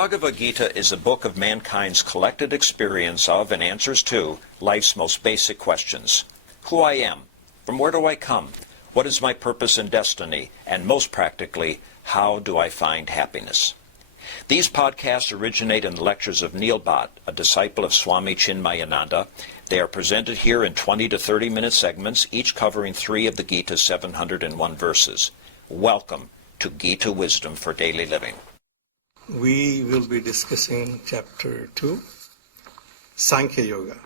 Bhagavad Gita is a book of mankind's collected experience of and answers to life's most basic questions. Who I am, from where do I come, what is my purpose and destiny, and most practically, how do I find happiness? These podcasts originate in the lectures of Neil Bhatt, a disciple of Swami Chinmayananda. They are presented here in 20 to 30-minute segments, each covering 3 of the Gita's 701 verses. Welcome to Gita Wisdom for Daily Living. We will be discussing Chapter 2, Sankhya Yoga,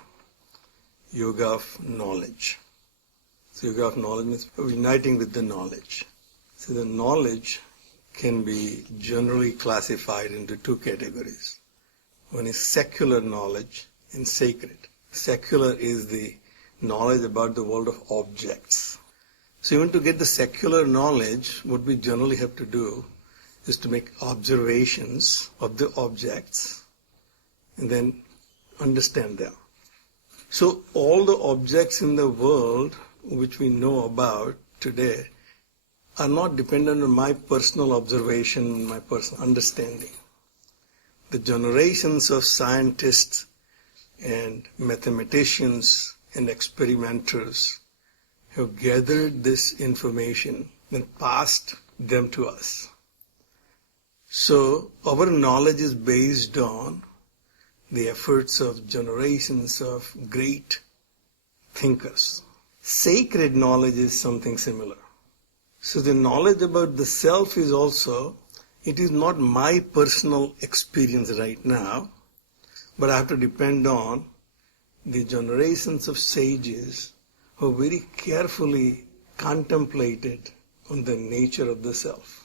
Yoga of Knowledge. So Yoga of Knowledge means uniting with the knowledge. So the knowledge can be generally classified into 2 categories. One is secular knowledge and sacred. Secular is the knowledge about the world of objects. So even to get the secular knowledge, what we generally have to do is to make observations of the objects and then understand them. So all the objects in the world which we know about today are not dependent on my personal observation, my personal understanding. The generations of scientists and mathematicians and experimenters have gathered this information and passed them to us. So our knowledge is based on the efforts of generations of great thinkers. Sacred knowledge is something similar. So the knowledge about the self is also, it is not my personal experience right now, but I have to depend on the generations of sages who very carefully contemplated on the nature of the self.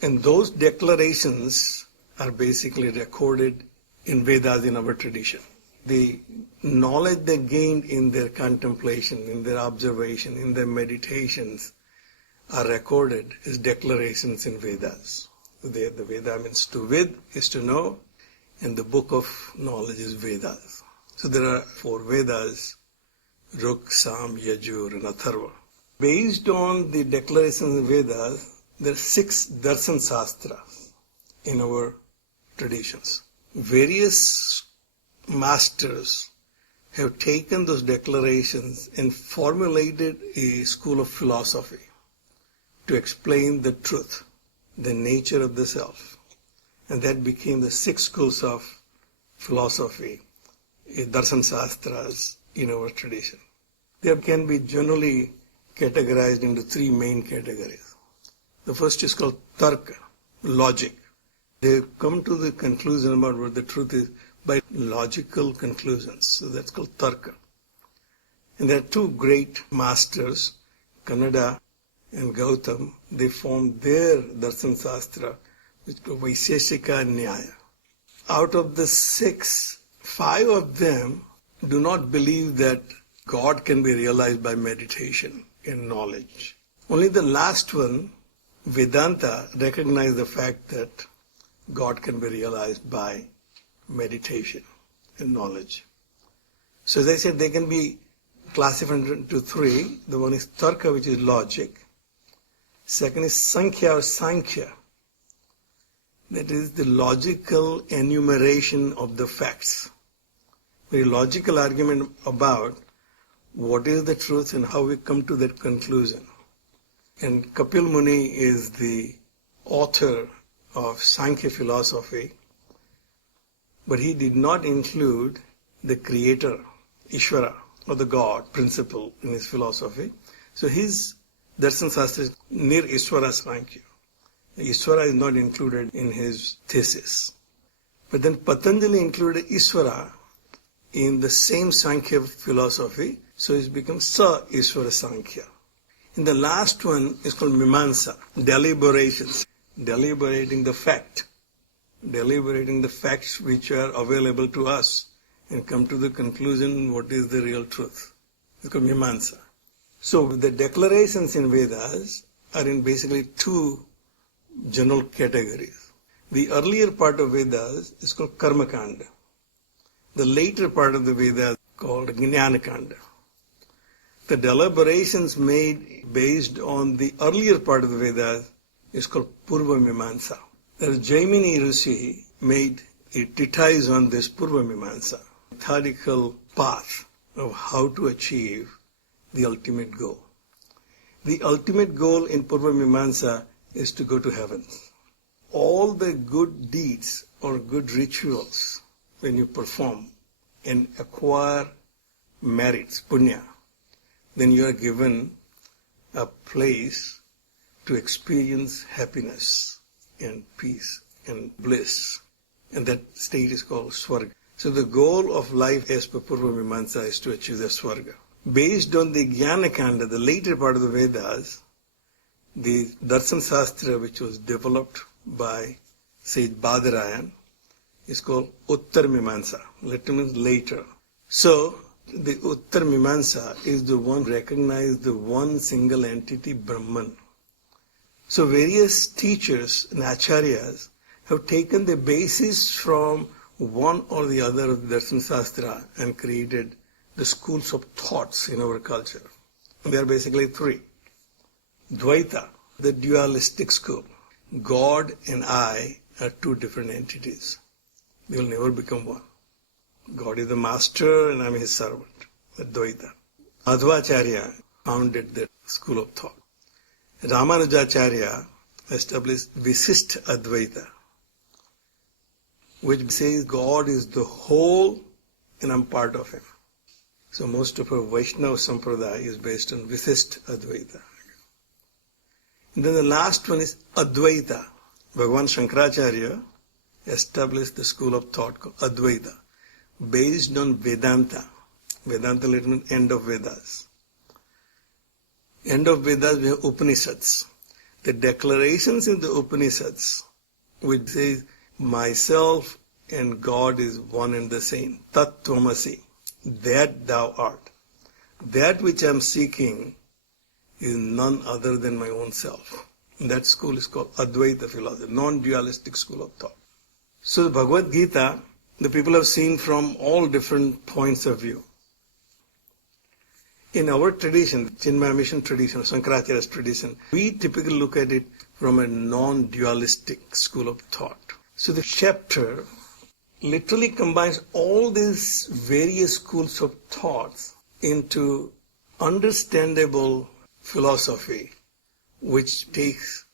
And those declarations are basically recorded in Vedas in our tradition. The knowledge they gained in their contemplation, in their observation, in their meditations are recorded as declarations in Vedas. The Veda means to vid is to know, and the book of knowledge is Vedas. So there are 4 Vedas, Ruk, Sam, Yajur, and Atharva. Based on the declarations in Vedas, there are 6 darshan shastras in our traditions. Various masters have taken those declarations and formulated a school of philosophy to explain the truth, the nature of the self. And that became the 6 schools of philosophy, darshan shastras in our tradition. They can be generally categorized into 3 main categories. The first is called tarka, logic. They come to the conclusion about what the truth is by logical conclusions. So that's called tarka. And there are 2 great masters, Kannada and Gautam. They formed their darshan shastra, which is called Vaisheshika Nyaya. Out of the 6, 5 of them do not believe that God can be realized by meditation and knowledge. Only the last one, Vedanta, recognizes the fact that God can be realized by meditation and knowledge. So as I said, they can be classified into 3. The one is Tarka, which is logic. Second is Sankhya or Sankhya. That is the logical enumeration of the facts. Very logical argument about what is the truth and how we come to that conclusion. And Kapil Muni is the author of Sankhya philosophy, but he did not include the creator, Ishvara, or the God principle in his philosophy. So his darshan shastra is near Ishvara Sankhya. Ishvara is not included in his thesis. But then Patanjali included Ishvara in the same Sankhya philosophy, so it's become Sa Ishvara Sankhya. And the last one is called Mimamsa, deliberations, deliberating the fact, deliberating the facts which are available to us and come to the conclusion what is the real truth. It's called Mimamsa. So the declarations in Vedas are in basically 2 general categories. The earlier part of Vedas is called Karma Kanda. The later part of the Vedas is called Jnana Kanda. The deliberations made based on the earlier part of the Vedas is called Purva Mimamsa. There is Jaimini Rishi made a treatise on this Purva Mimamsa, methodical path of how to achieve the ultimate goal. The ultimate goal in Purva Mimamsa is to go to heaven. All the good deeds or good rituals, when you perform and acquire merits, punya, then you are given a place to experience happiness and peace and bliss. And that state is called Swarga. So the goal of life as per Purva Mimamsa is to achieve the Swarga. Based on the Jnana Kanda, the later part of the Vedas, the Darshan Shastra which was developed by Sage Badarayan is called Uttar Mimamsa. Later means later. So the Uttar Mimamsa is the one recognized the one single entity Brahman. So various teachers and acharyas have taken the basis from one or the other of the Darshan Shastra and created the schools of thoughts in our culture. And there are basically three. Dvaita, the dualistic school. God and I are two different entities. They will never become one. God is the master and I am his servant. Advaita. Madhvacharya founded the school of thought. Ramanujacharya established Visisht Advaita, which says God is the whole and I'm part of him. So most of our Vaishnava Sampradaya is based on Visisht Advaita. And then the last one is Advaita. Bhagavan Shankaracharya established the school of thought called Advaita, based on Vedanta. Vedanta literally means end of Vedas. End of Vedas we have Upanishads. The declarations in the Upanishads which says myself and God is one and the same. Tat Tvamasi. That thou art. That which I am seeking is none other than my own self. And that school is called Advaita philosophy, non-dualistic school of thought. So the Bhagavad Gita, the people have seen from all different points of view. In our tradition, Chinmaya Mission tradition, Shankaracharya's tradition, we typically look at it from a non-dualistic school of thought. So the chapter literally combines all these various schools of thoughts into understandable philosophy, which takes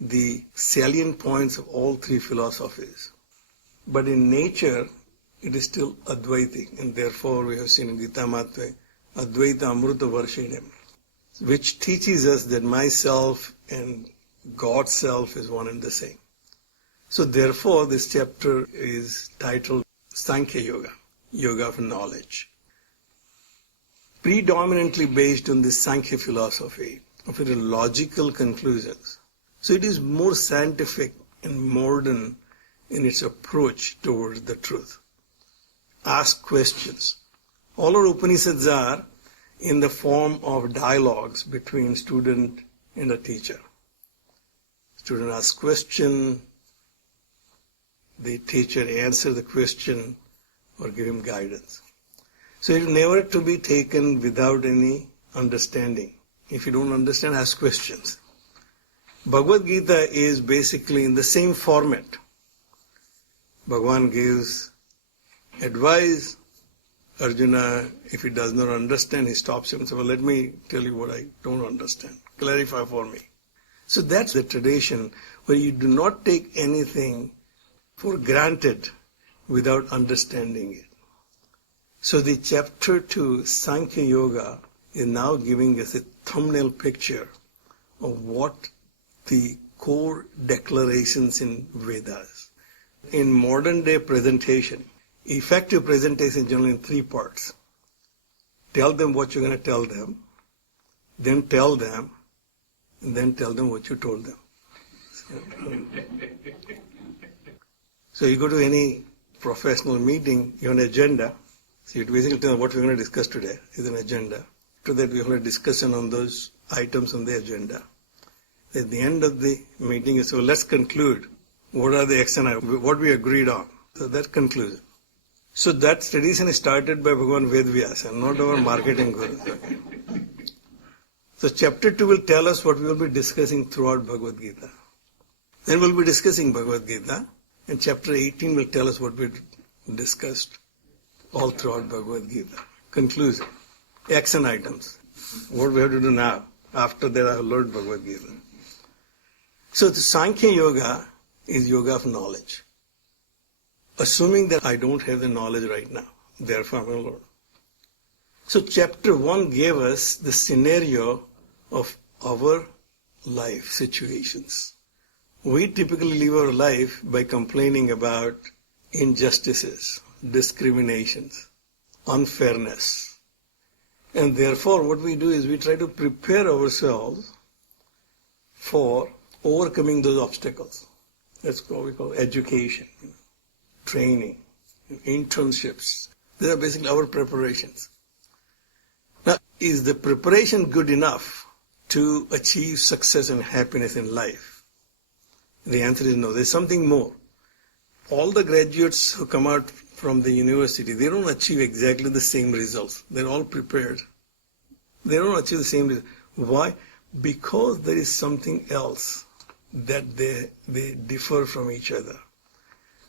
the salient points of all three philosophies. But in nature, it is still Advaitic, and therefore we have seen in Gita Matve, Advaita Amruta Varshinim, which teaches us that myself and God's self is one and the same. So therefore, this chapter is titled Sankhya Yoga, Yoga of Knowledge. Predominantly based on this Sankhya philosophy of its logical conclusions. So it is more scientific and modern in its approach towards the truth. Ask questions. All our Upanishads are in the form of dialogues between student and a teacher. Student asks question, the teacher answers the question or give him guidance. So it is never to be taken without any understanding. If you don't understand, ask questions. Bhagavad Gita is basically in the same format. Bhagavan gives advice. Arjuna, if he does not understand, he stops him and says, well, let me tell you what I don't understand. Clarify for me. So that's the tradition where you do not take anything for granted without understanding it. So the chapter 2, Sankhya Yoga, is now giving us a thumbnail picture of what the core declarations in Vedas. In modern day presentation, effective presentation is generally in three parts. Tell them what you're going to tell them, then tell them, and then tell them what you told them. So you go to any professional meeting, you have an agenda. So you basically tell them what we're going to discuss today is an agenda. After that, we have a discussion on those items on the agenda. At the end of the meeting, you say, well, let's conclude. What are the action items, what we agreed on? So that conclusion. So that tradition is started by Bhagavan Vedvyasa, not our marketing guru. So chapter 2 will tell us what we will be discussing throughout Bhagavad Gita. Then we'll be discussing Bhagavad Gita. And chapter 18 will tell us what we discussed all throughout Bhagavad Gita. Conclusion. Action items. What we have to do now. After that I have learned Bhagavad Gita. So the Sankhya Yoga is yoga of knowledge. Assuming that I don't have the knowledge right now. Therefore I'm going to learn. So chapter 1 gave us the scenario of our life situations. We typically live our life by complaining about injustices, discriminations, unfairness. And therefore what we do is we try to prepare ourselves for overcoming those obstacles. That's what we call education, training, internships. These are basically our preparations. Now, is the preparation good enough to achieve success and happiness in life? The answer is no. There's something more. All the graduates who come out from the university, they don't achieve exactly the same results. They're all prepared. They don't achieve the same results. Why? Because there is something else that they differ from each other.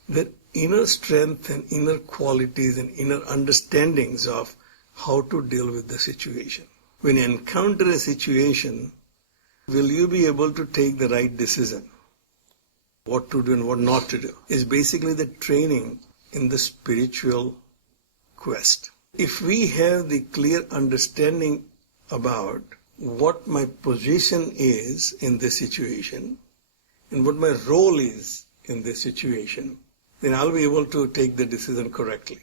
That inner strength and inner qualities and inner understandings of how to deal with the situation. When you encounter a situation, will you be able to take the right decision? What to do and what not to do is basically the training in the spiritual quest. If we have the clear understanding about what my position is in this situation and what my role is in this situation, then I'll be able to take the decision correctly.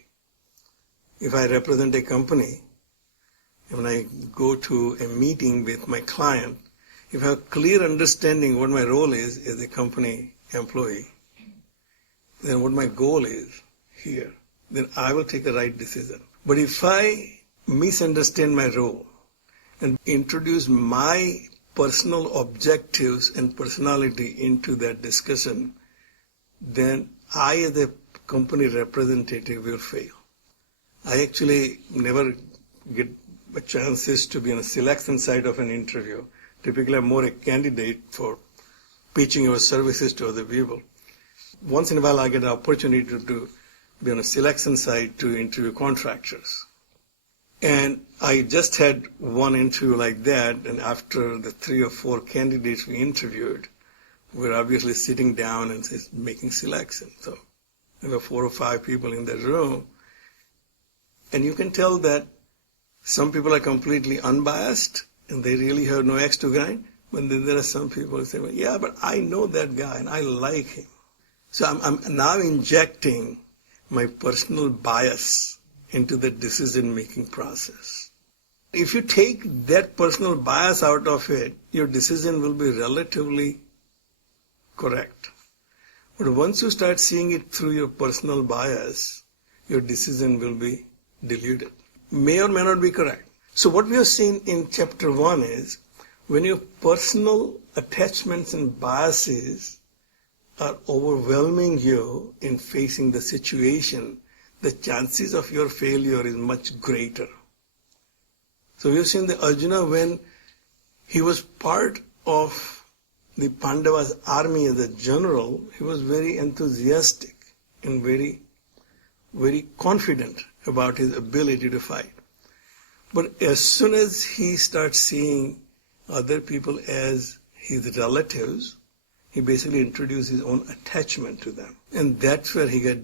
If I represent a company, when I go to a meeting with my client, if I have clear understanding what my role is as a company employee, then what my goal is here, then I will take the right decision. But if I misunderstand my role and introduce my personal objectives and personality into that discussion, then I as a company representative will fail. I actually never get chances to be on a selection side of an interview. Typically I'm more a candidate for pitching our services to other people. Once in a while I get an opportunity to be on a selection side to interview contractors. And I just had one interview like that, and after the 3 or 4 candidates we interviewed, we're obviously sitting down and making selection. So there were 4 or 5 people in that room, and you can tell that some people are completely unbiased and they really have no axe to grind. But then there are some people who say, well, yeah, but I know that guy and I like him. So I'm now injecting my personal bias into the decision-making process. If you take that personal bias out of it, your decision will be relatively correct. But once you start seeing it through your personal bias, your decision will be diluted. May or may not be correct. So what we have seen in chapter 1 is, when your personal attachments and biases are overwhelming you in facing the situation, the chances of your failure is much greater. So we have seen that Arjuna, when he was part of the Pandavas' army as a general, he was very enthusiastic and very, very confident about his ability to fight. But as soon as he starts seeing other people as his relatives, he basically introduced his own attachment to them. And that's where he got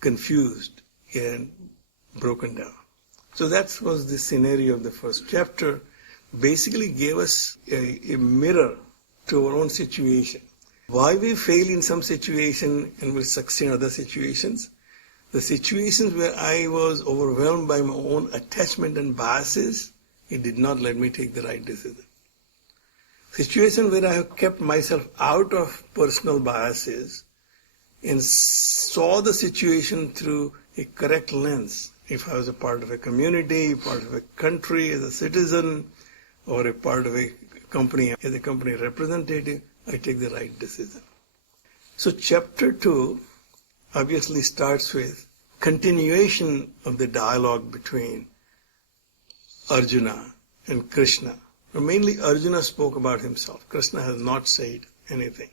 confused and broken down. So that was the scenario of the first chapter. Basically gave us a mirror to our own situation. Why we fail in some situation and will succeed in other situations. The situations where I was overwhelmed by my own attachment and biases, it did not let me take the right decision. Situation where I have kept myself out of personal biases and saw the situation through a correct lens. If I was a part of a community, part of a country as a citizen, or a part of a company as a company representative, I take the right decision. So chapter 2 obviously starts with continuation of the dialogue between Arjuna and Krishna. Mainly Arjuna spoke about himself. Krishna has not said anything.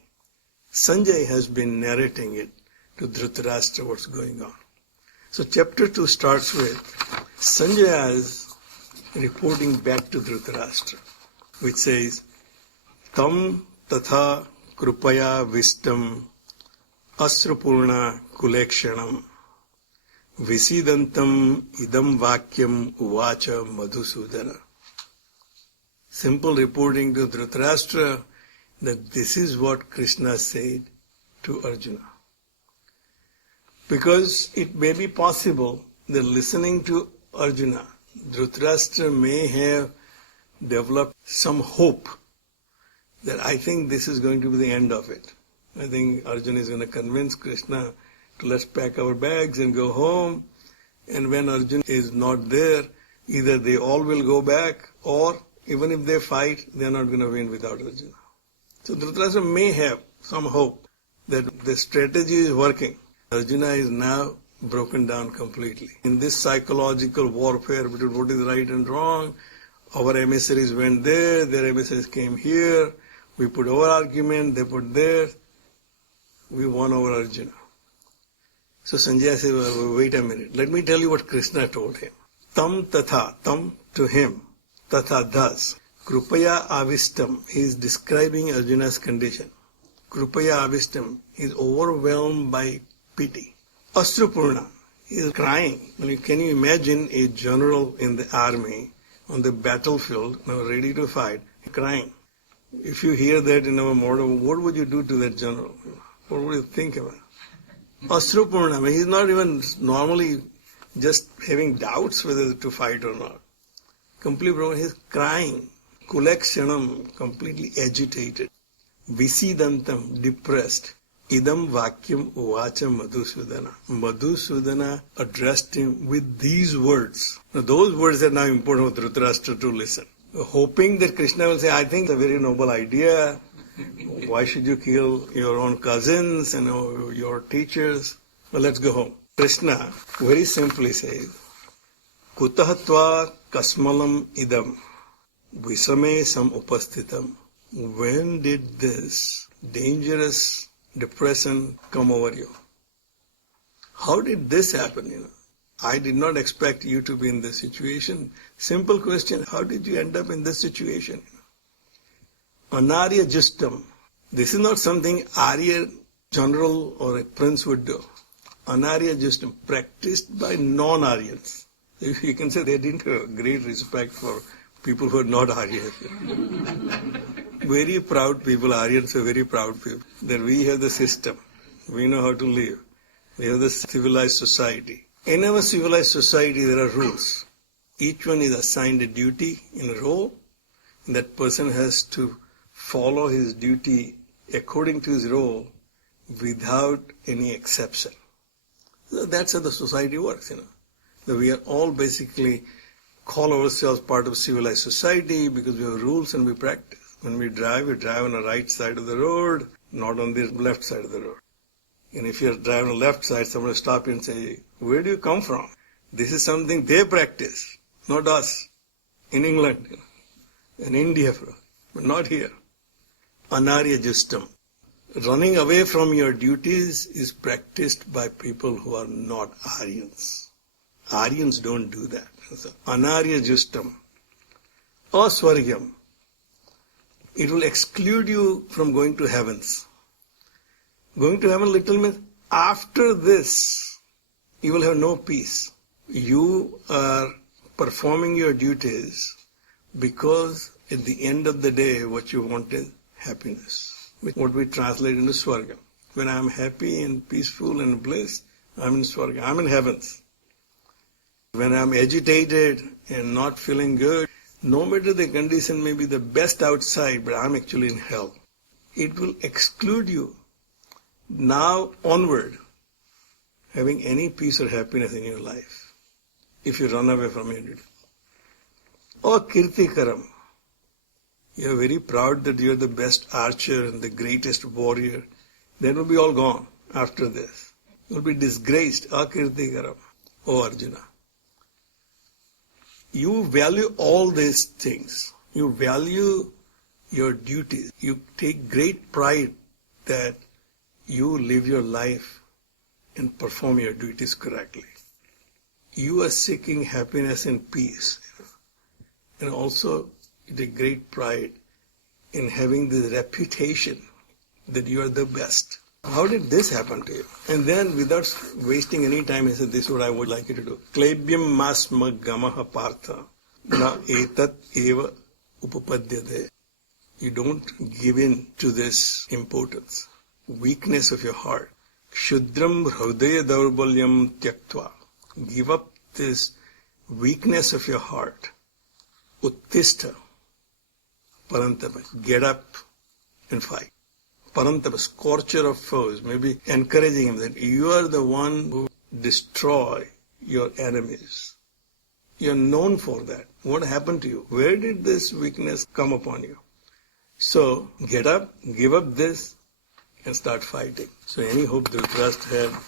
Sanjay has been narrating it to Dhritarashtra what's going on. So chapter 2 starts with Sanjaya's reporting back to Dhritarashtra, which says, Tam tatha krupaya vistam asrapurna kulekshanam visidantam idam vakyam uvacha madhusudana. Simple reporting to Dhritarashtra that this is what Krishna said to Arjuna. Because it may be possible that listening to Arjuna, Dhritarashtra may have developed some hope that I think this is going to be the end of it. I think Arjuna is going to convince Krishna to let's pack our bags and go home. And when Arjuna is not there, either they all will go back, or even if they fight, they are not going to win without Arjuna. So Dhritarashtra may have some hope that the strategy is working. Arjuna is now broken down completely. In this psychological warfare between what is right and wrong, our emissaries went there, their emissaries came here, we put our argument, they put theirs, we won over Arjuna. So Sanjaya said, well, wait a minute, let me tell you what Krishna told him. Tam tatha, tam to him, tatha thus. Krupaya avistam, he is describing Arjuna's condition. Krupaya avistam, he is overwhelmed by pity. Asrupurna, he is crying. Can you imagine a general in the army on the battlefield, now ready to fight, crying? If you hear that in our model, what would you do to that general? What would you think about? Asrupurna, he is not even normally just having doubts whether to fight or not. Completely broken, he is crying. Kulekshanam, completely agitated. Visidantam, depressed. Idam vakyam uvacha Madhusudana. Madhusudana addressed him with these words. Now those words are now important for Dhritarashtra to listen. Hoping that Krishna will say, I think it's a very noble idea. Why should you kill your own cousins and your teachers? Well, let's go home. Krishna very simply says, Kutahatva kasmalam idam visame sam upasthitam. When did this dangerous depression come over you? How did this happen? I did not expect you to be in this situation. Simple question, how did you end up in this situation? Anarya justam. This is not something Arya general or a prince would do. Anarya justam, practiced by non-Aryans. You can say they didn't have great respect for people who are not Aryans. Very proud people, Aryans are very proud people, that we have the system. We know how to live. We have the civilized society. In our civilized society, there are rules. Each one is assigned a duty in a role, and that person has to follow his duty according to his role without any exception. So that's how the society works, That we are all basically call ourselves part of civilized society because we have rules and we practice. When we drive on the right side of the road, not on the left side of the road. And if you're driving on the left side, someone will stop you and say, where do you come from? This is something they practice, not us. In England, in India, but not here. Anarya justam. Running away from your duties is practiced by people who are not Aryans. Aryans don't do that. So, anarya justam. Aswargyam. It will exclude you from going to heavens. Going to heaven little means after this, you will have no peace. You are performing your duties because at the end of the day, what you want is happiness. What we translate into Swarga. When I am happy and peaceful and bliss, I am in Swarga. I am in heavens. When I am agitated and not feeling good, no matter the condition may be the best outside, but I am actually in hell. It will exclude you now onward having any peace or happiness in your life if you run away from your duty. Or kirtikaram. You are very proud that you are the best archer and the greatest warrior. That will be all gone after this. You will be disgraced. Akirtikaram. O Arjuna. You value all these things. You value your duties. You take great pride that you live your life and perform your duties correctly. You are seeking happiness and peace, and also take great pride in having this reputation that you are the best. How did this happen to you? And then, without wasting any time, he said, this is what I would like you to do. Klebyam masma gamaha partha na etat eva upapadyate. You don't give in to this importance, weakness of your heart. Kshudram hridaya daurbalyam tyaktva. Give up this weakness of your heart. Uttistha. Parantapa. Get up and fight. Parantapa, scorcher of foes, maybe encouraging him that you are the one who destroy your enemies. You are known for that. What happened to you? Where did this weakness come upon you? So, get up, give up this, and start fighting. So any hope Dhritarashtra had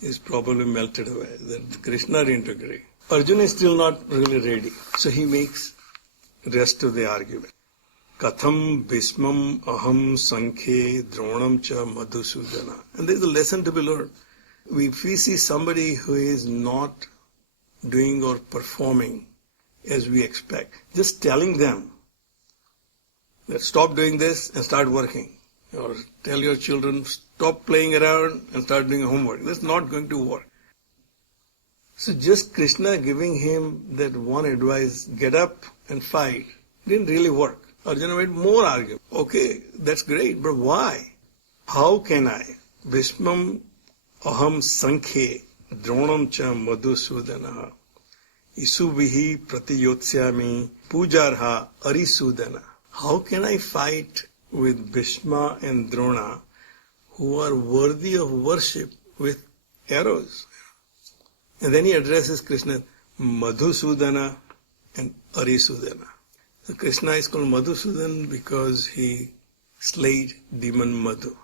is probably melted away. That Krishna didn't agree. Arjuna is still not really ready. So he makes rest of the argument. Katham bhismam aham sankhe dronam cha madhusudana. And there is a lesson to be learned. If we see somebody who is not doing or performing as we expect, just telling them that stop doing this and start working. Or tell your children, stop playing around and start doing homework. That's not going to work. So just Krishna giving him that one advice, get up and fight, didn't really work. Arjuna made more argument. Okay, that's great, but why? How can I? Bhismam aham sankhe dronam cha madhusudana isubihi pratiyotsyami pujarha arisudana. How can I fight with Bhishma and Drona, who are worthy of worship, with arrows? And then he addresses Krishna, Madhusudana and Arisudana. So Krishna is called Madhusudan because he slayed demon Madhu.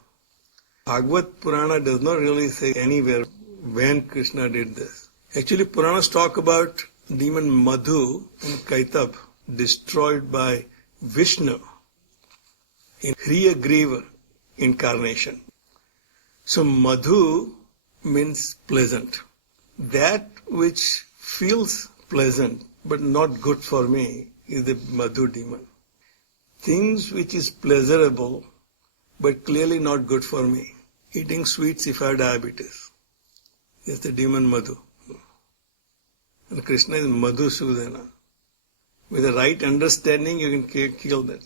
Bhagavad Purana does not really say anywhere when Krishna did this. Actually, Puranas talk about demon Madhu and Kaitab destroyed by Vishnu in Hriyagriva incarnation. So Madhu means pleasant. That which feels pleasant but not good for me is the Madhu demon. Things which is pleasurable but clearly not good for me. Eating sweets if I have diabetes. That's the demon Madhu. And Krishna is Madhusudana. With the right understanding, you can kill that.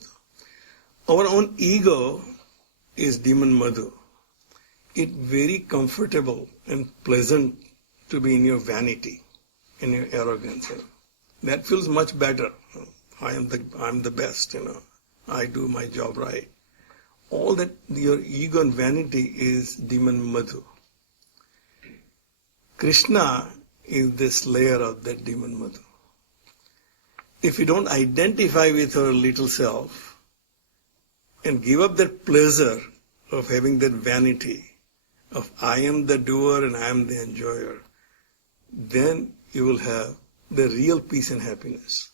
Our own ego is demon Madhu. It's very comfortable and pleasant to be in your vanity, in your arrogance. That feels much better. I'm the best, I do my job right. All that, your ego and vanity is demon Madhu. Krishna is the slayer of that demon Madhu. If we don't identify with our little self and give up that pleasure of having that vanity of I am the doer and I am the enjoyer, then you will have the real peace and happiness.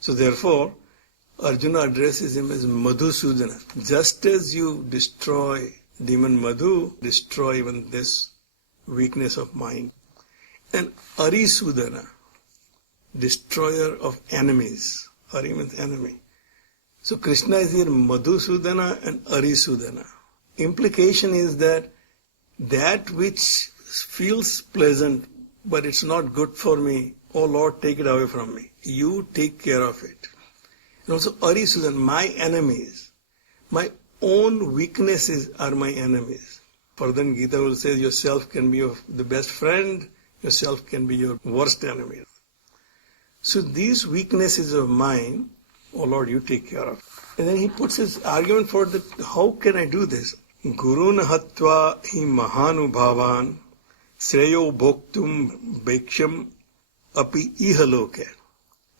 So therefore, Arjuna addresses him as Madhusudana. Just as you destroy demon Madhu, destroy even this weakness of mind. And Arisudana, destroyer of enemies. Ari means enemy. So Krishna is here Madhusudana and Arisudana. Implication is that which feels pleasant but it's not good for me, oh Lord, take it away from me. You take care of it. And also Arisudana, my enemies. My own weaknesses are my enemies. Further in Gita will say yourself can be the best friend, yourself can be your worst enemy. So these weaknesses of mine, oh Lord, you take care of. And then he puts his argument for that, how can I do this? Gurun hatva hi mahanubhavan sreyo bhoktum bheksham api ihaloke.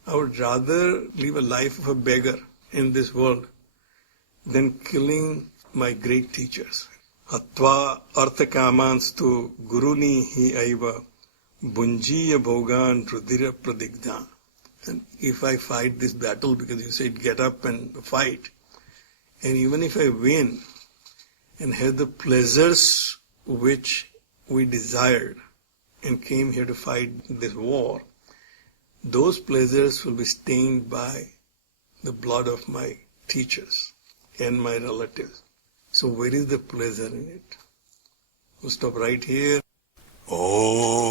I would rather live a life of a beggar in this world than killing my great teachers. Hatva arthakamanstu guruni hi aiva bunjiya bhogan rudira pradigdha. And if I fight this battle, because you said get up and fight, and even if I win and have the pleasures which we desired and came here to fight this war, those pleasures will be stained by the blood of my teachers and my relatives. So where is the pleasure in it? We'll stop right here. Om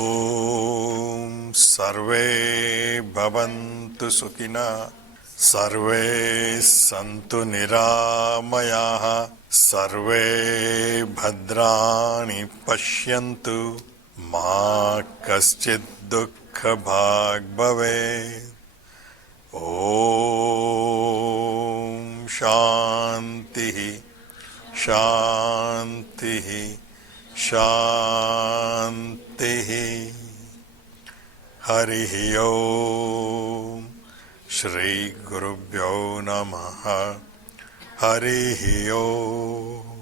Sarve Bhavantu Sukhina Sarve Santu Niramayaha Sarve Bhadrani Pashyantu Ma Kaschid Dukkha Bhag Bhave. Om Shanti Shanti Shanti. Harihi Om. Shri Gurubhyo Namaha. Harihi Om.